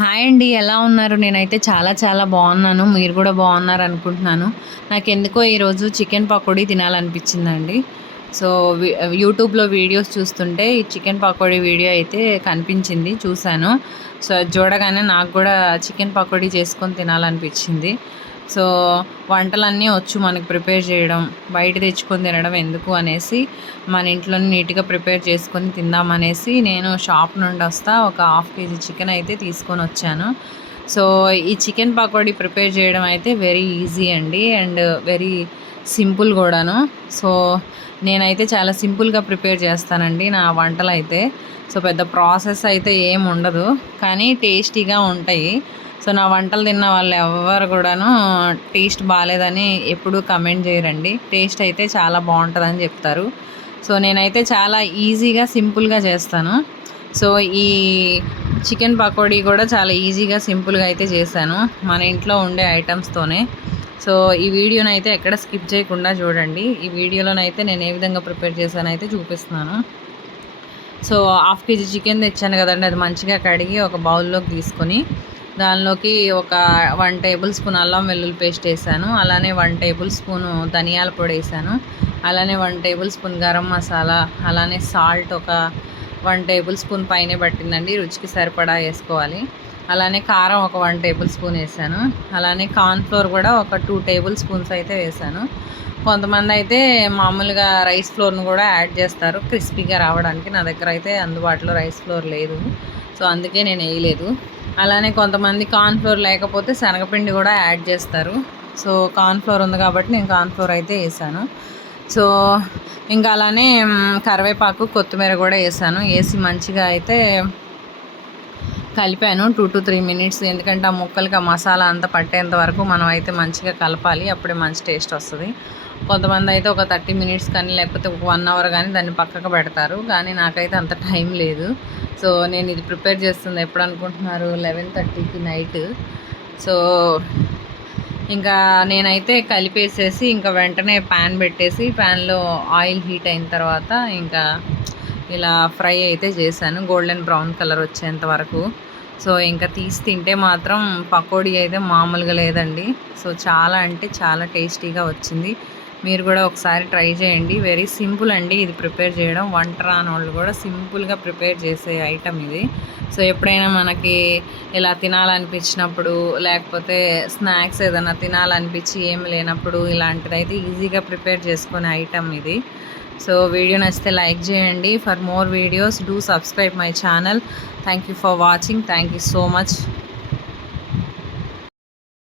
Hi అండి. ఎలా ఉన్నారు? నేనైతే చాలా చాలా బాగున్నాను. మీరు కూడా బాగున్నారనుకుంటున్నాను. నాకెందుకో ఈరోజు చికెన్ పకోడీ తినాలనిపించిందండి. సో, యూట్యూబ్‌లో వీడియోస్ చూస్తుంటే ఈ చికెన్ పకోడీ వీడియో అయితే కనిపించింది. చూశాను. సో, అది చూడగానే నాకు కూడా చికెన్ పకోడీ చేసుకొని తినాలనిపించింది. సో, వంటలన్నీ వచ్చు మనకు ప్రిపేర్ చేయడం. బయట తెచ్చుకొని తినడం ఎందుకు అనేసి మన ఇంట్లోనే నీట్‌గా ప్రిపేర్ చేసుకొని తిందామనేసి నేను షాప్ నుండి వస్తా ఒక హాఫ్ కేజీ చికెన్ అయితే తీసుకొనొచ్చాను. సో, ఈ చికెన్ పకోడీ ప్రిపేర్ చేయడం అయితే వెరీ ఈజీ అండి. అండ్ వెరీ సింపుల్ గూడాను. సో, నేనైతే చాలా సింపుల్‌గా ప్రిపేర్ చేస్తానండి నా వంటలైతే. సో, పెద్ద ప్రాసెస్ అయితే ఏముండదు. కానీ టేస్టీగా ఉంటాయి. సో, నా వంటలు తిన్న వాళ్ళు ఎవ్వరు కూడాను టేస్ట్ బాలేదని ఎప్పుడూ కమెంట్ చేయరండి. టేస్ట్ అయితే చాలా బావుంటదని చెప్తారు. సో, నేనైతే చాలా ఈజీగా, సింపుల్‌గా చేస్తాను. సో, ఈ చికెన్ పకోడీ కూడా చాలా ఈజీగా, సింపుల్‌గా అయితే చేశాను. మన ఇంట్లో ఉండే ఐటమ్స్‌తోనే. సో, ఈ వీడియోనైతే ఎక్కడ స్కిప్ చేయకుండా చూడండి. ఈ వీడియోలోనైతే నేను ఏ విధంగా ప్రిపేర్ చేశానైతే చూపిస్తున్నాను. సో, హాఫ్ కేజీ చికెన్ తెచ్చాను కదండీ! అది మంచిగా కడిగి ఒక బౌల్‌లోకి తీసుకొని, దానిలోకి ఒక 1 టేబుల్ స్పూన్ అల్లం వెల్లుల్లి పేస్ట్ ఏసాను. అలానే 1 టేబుల్ స్పూను ధనియాల పొడి ఏసాను. అలానే 1 టేబుల్ స్పూన్ గరం మసాలా, అలానే సాల్ట్ ఒక 1 టేబుల్ స్పూన్ పైనే పట్టిందండి. రుచికి సరిపడా ఏసుకోవాలి. అలానే కారం ఒక 1 టేబుల్ స్పూన్ ఏసాను. అలానే కార్న్ ఫ్లోర్ కూడా ఒక 2 టేబుల్ స్పూన్స్ అయితే వేసాను. కొంతమందయితే మామూలుగా రైస్ ఫ్లోర్‌ని కూడా యాడ్ చేస్తారు క్రిస్పీగా రావడానికి. నా దగ్గర అయితే అందుబాటులో రైస్ ఫ్లోర్ లేదు. సో, అందుకే నేను ఎయలేదు. అలానే కొంతమంది కార్న్ ఫ్లోర్ లేకపోతే శనగపిండి కూడా యాడ్ చేస్తారు. సో, కార్న్ ఫ్లోర్ ఉంది కాబట్టి నేను కార్న్ ఫ్లోర్ అయితే ఏసాను. సో, ఇంకా అలానే కరివేపాకు, కొత్తిమీర కూడా ఏసాను. ఏసి మంచిగా అయితే కలిపాను 2-3 మినిట్స్. ఎందుకంటే ఆ ముక్కలకి ఆ మసాలా అంతా పట్టేంత వరకు మనం అయితే మంచిగా కలపాలి. అప్పుడే మంచి టేస్ట్ వస్తది. కొంతమంది అయితే ఒక 30 మినిట్స్ కానీ లేకపోతే ఒక 1 అవర్ కానీ దాన్ని పక్కకు పెడతారు. కానీ నాకైతే అంత టైం లేదు. సో, నేను ఇది ప్రిపేర్ చేస్తుంది ఎప్పుడు అనుకుంటున్నారు? 11:30కి నైట్. సో, ఇంకా నేనైతే కలిపేసేసి ఇంకా వెంటనే ప్యాన్ పెట్టేసి ప్యాన్‌లో ఆయిల్ హీట్ అయిన తర్వాత ఇంకా ఇలా ఫ్రై అయితే చేశాను. గోల్డెన్ బ్రౌన్ కలర్ వచ్చేంత వరకు. సో, ఇంకా తీసి తింటే మాత్రం పకోడీ అయితే మామూలుగా లేదండి. సో, చాలా అంటే చాలా టేస్టీగా వచ్చింది. మీరు కూడా ఒకసారి ట్రై చేయండి. వెరీ సింపుల్ అండి ఇది ప్రిపేర్ చేయడం. వంట రానోళ్ళు కూడా సింపుల్‌గా ప్రిపేర్ చేసే ఐటెమ్ ఇది. సో, ఎప్పుడైనా మనకి ఇలా తినాలనిపించినప్పుడు, లేకపోతే స్నాక్స్ ఏదైనా తినాలనిపించి ఏమి లేనప్పుడు ఇలాంటిదైతే ఈజీగా ప్రిపేర్ చేసుకునే ఐటెమ్ ఇది. సో, వీడియో నచ్చితే లైక్ చేయండి. For more videos do subscribe my channel. Thank you for watching. Thank you so much.